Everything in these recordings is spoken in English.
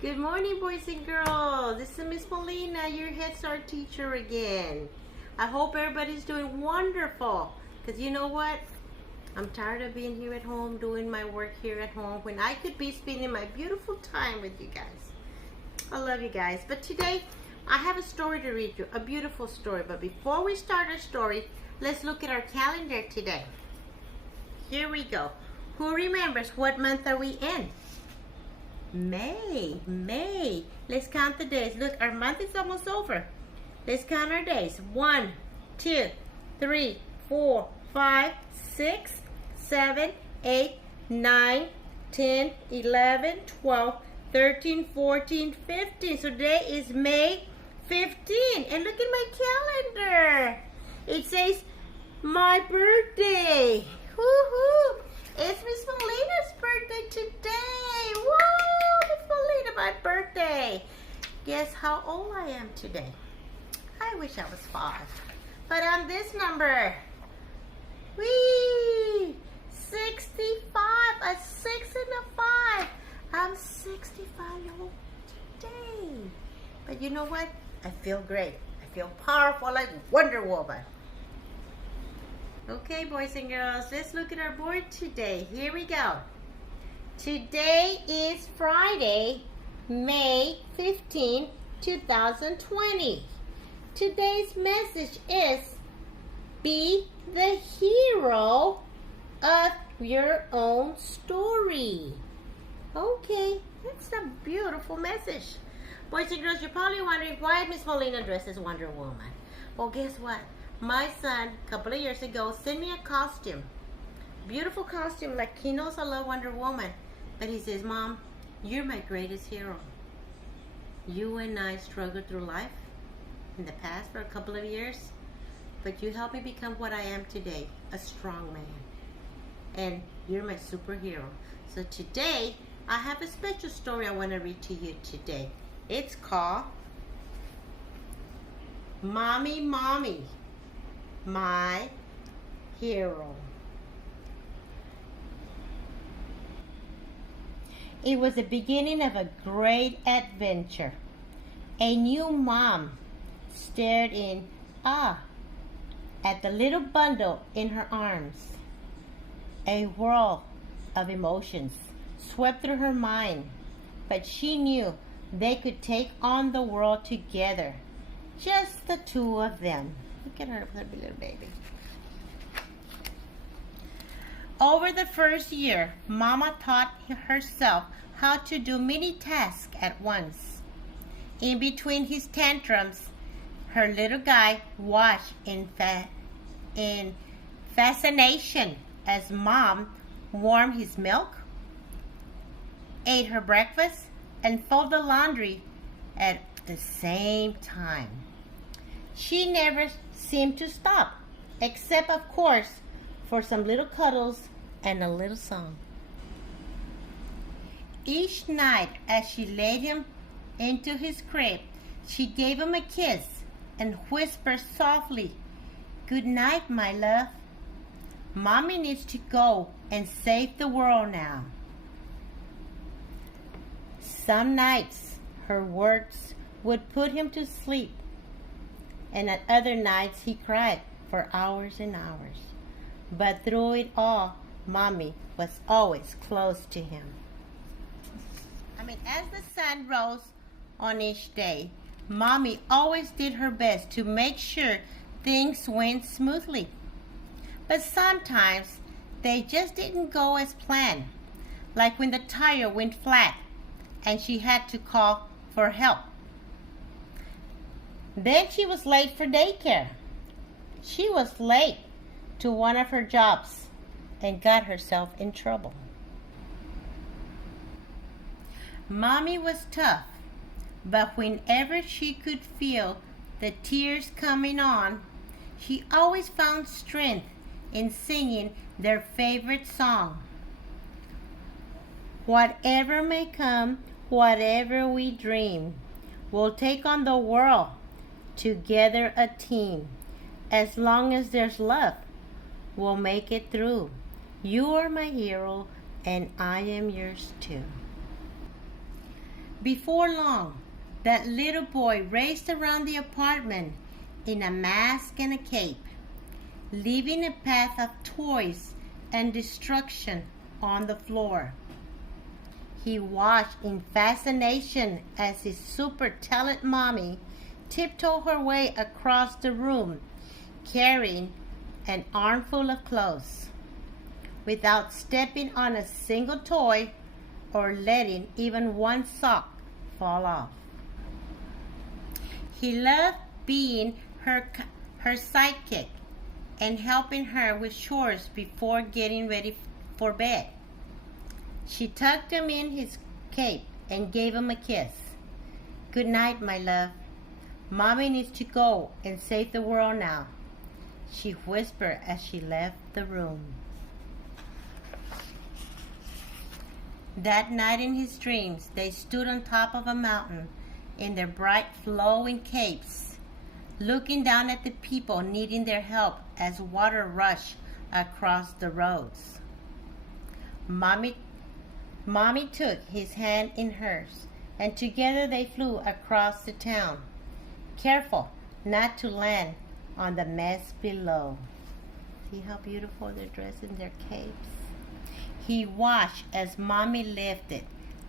Good morning, boys and girls. This is Miss Molina, your Head Start teacher again. I hope everybody's doing wonderful. Because you know what? I'm tired of being here at home, doing my work here at home, when I could be spending my beautiful time with you guys. I love you guys. But today, I have a story to read you, a beautiful story. But before we start our story, let's look at our calendar today. Here we go. Who remembers what month are we in? May. Let's count the days. Look, our month is almost over. Let's count our days. 1, 2, 3, 4, 5, 6, 7, 8, 9, 10, 11, 12, 13, 14, 15. So today is May 15. And look at my calendar. It says my birthday. Woohoo! It's Miss Molina's birthday today. Woo! Miss Molina, my birthday. Guess how old I am today? I wish I was 5. But I'm this number. Whee! 65. A 6 and a 5. I'm 65 years old today. But you know what? I feel great. I feel powerful like Wonder Woman. Okay, boys and girls, let's look at our board today. Here we go. Today is Friday, May 15, 2020. Today's message is, be the hero of your own story. Okay, that's a beautiful message. Boys and girls, you're probably wondering why Miss Molina dresses Wonder Woman. Well, guess what? My son, a couple of years ago, sent me a costume. Beautiful costume, like he knows I love Wonder Woman. But he says, Mom, you're my greatest hero. You and I struggled through life in the past for a couple of years. But you helped me become what I am today, a strong man. And you're my superhero. So today, I have a special story I want to read to you today. It's called Mommy, my hero. It was the beginning of a great adventure. A new mom stared in awe at the little bundle in her arms. A whirl of emotions swept through her mind, but she knew they could take on the world together, just the two of them. Look at her little baby. Over the first year, Mama taught herself how to do many tasks at once. In between his tantrums, her little guy watched in fascination as Mom warmed his milk, ate her breakfast, and folded the laundry at the same time. She never seemed to stop, except, of course, for some little cuddles and a little song. Each night, as she laid him into his crib, she gave him a kiss and whispered softly, "Good night, my love. Mommy needs to go and save the world now." Some nights, her words would put him to sleep, and at other nights he cried for hours and hours. But through it all, Mommy was always close to him. As the sun rose on each day, Mommy always did her best to make sure things went smoothly. But sometimes they just didn't go as planned, like when the tire went flat and she had to call for help. Then she was late for daycare. She was late to one of her jobs and got herself in trouble. Mommy was tough, but whenever she could feel the tears coming on, she always found strength in singing their favorite song. Whatever may come, whatever we dream, we'll take on the world, together a team. As long as there's love, we'll make it through. You are my hero, and I am yours too. Before long, that little boy raced around the apartment in a mask and a cape, leaving a path of toys and destruction on the floor. He watched in fascination as his super talented mommy tiptoed her way across the room, carrying an armful of clothes, without stepping on a single toy or letting even one sock fall off. He loved being her sidekick and helping her with chores before getting ready for bed. She tucked him in his cape and gave him a kiss. "Good night, my love. Mommy needs to go and save the world now," she whispered as she left the room. That night in his dreams, they stood on top of a mountain in their bright flowing capes, looking down at the people needing their help as water rushed across the roads. Mommy took his hand in hers, and together they flew across the town, careful not to land on the mess below. See how beautiful they're dressed in their capes? He watched as Mommy lifted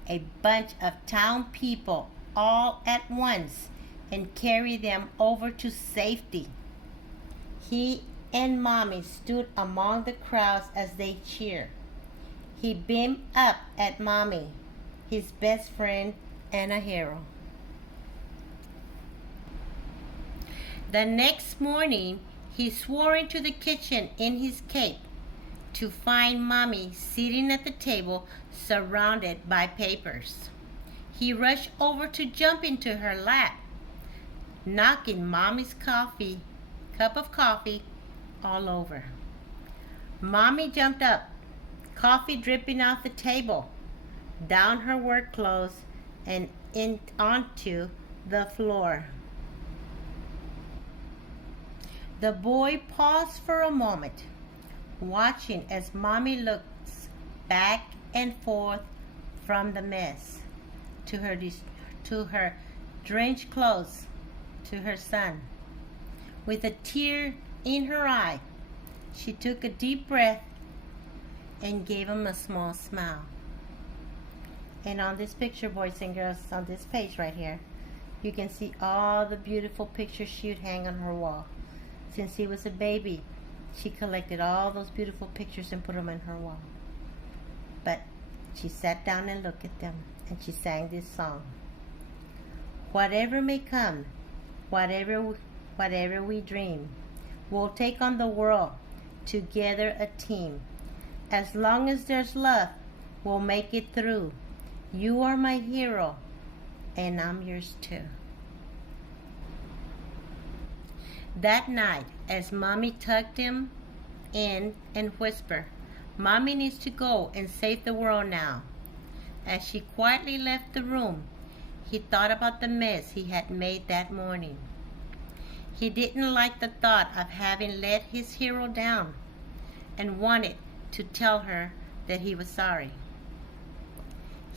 a bunch of town people all at once and carried them over to safety. He and Mommy stood among the crowds as they cheered. He beamed up at Mommy, his best friend and a hero. The next morning, he swore into the kitchen in his cape to find Mommy sitting at the table surrounded by papers. He rushed over to jump into her lap, knocking Mommy's cup of coffee all over. Mommy jumped up, coffee dripping off the table, down her work clothes, and onto the floor. The boy paused for a moment, watching as Mommy looks back and forth from the mess to her drenched clothes, to her son. With a tear in her eye, she took a deep breath and gave him a small smile. And on this picture, boys and girls, on this page right here, you can see all the beautiful pictures she would hang on her wall. Since he was a baby, she collected all those beautiful pictures and put them in her wall. But she sat down and looked at them, and she sang this song. "Whatever may come, whatever we dream, we'll take on the world, together a team. As long as there's love, we'll make it through. You are my hero, and I'm yours too." That night, as Mommy tucked him in and whispered, "Mommy needs to go and save the world now," as she quietly left the room, he thought about the mess he had made that morning. He didn't like the thought of having let his hero down and wanted to tell her that he was sorry.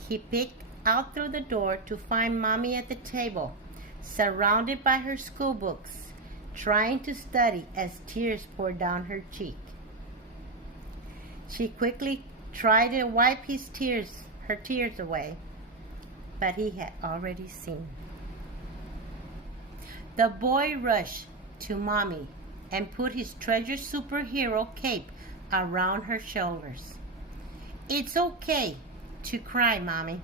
He peeked out through the door to find Mommy at the table, surrounded by her school books, trying to study as tears poured down her cheek. She quickly tried to wipe her tears away, but he had already seen. The boy rushed to Mommy and put his treasured superhero cape around her shoulders. "It's okay to cry, Mommy.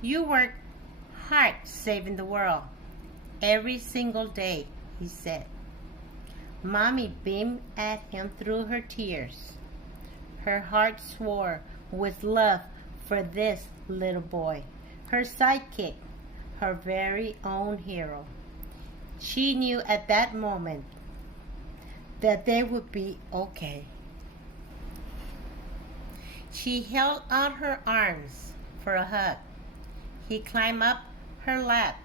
You work hard saving the world every single day," he said. Mommy beamed at him through her tears. Her heart swore with love for this little boy, her sidekick, her very own hero. She knew at that moment that they would be okay. She held out her arms for a hug. He climbed up her lap,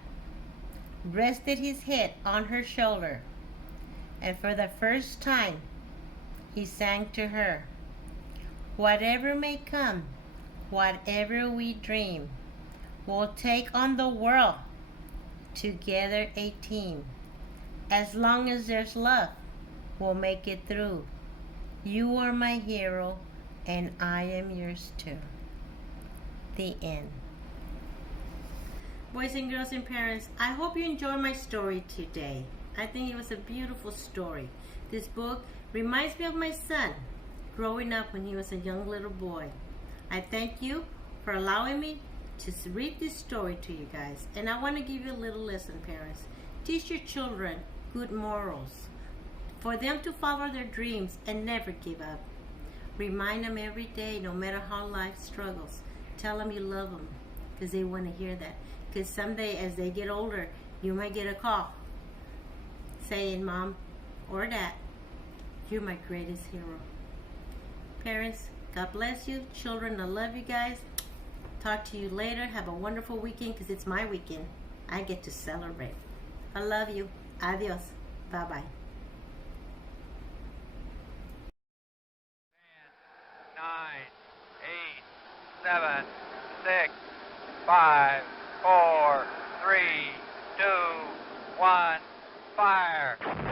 rested his head on her shoulder, and for the first time, he sang to her, "Whatever may come, whatever we dream, We'll take on the world. Together a team. As long as there's love, we'll make it through. You are my hero, and I am yours too. The end. Boys and girls and parents, I hope you enjoyed my story today. I think it was a beautiful story. This book reminds me of my son growing up when he was a young little boy. I thank you for allowing me to read this story to you guys. And I want to give you a little lesson, parents. Teach your children good morals for them to follow their dreams and never give up. Remind them every day, no matter how life struggles. Tell them you love them because they want to hear that. Because someday as they get older, you might get a call saying, Mom or Dad, you're my greatest hero. Parents, God bless you. Children, I love you guys. Talk to you later. Have a wonderful weekend because it's my weekend. I get to celebrate. I love you. Adios. Bye-bye. 10, 9, 8, 7, 6, 5, 4, 3, 2, 1, fire!